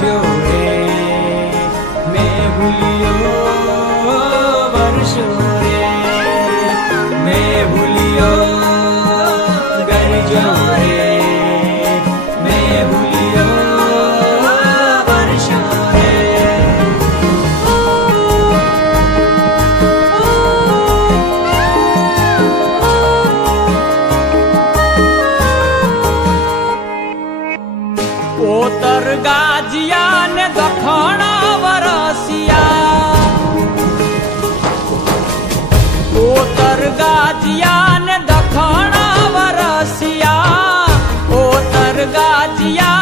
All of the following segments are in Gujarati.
जो मैं भूलियो वर्षों તાજિયા ને દખણા વરસિયા. ઓતર ગાજિયા ને દખણા વરસિયા. ઓતર ગાજિયા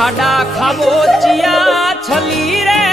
ખાડા ખાબોચિયા છલી રે.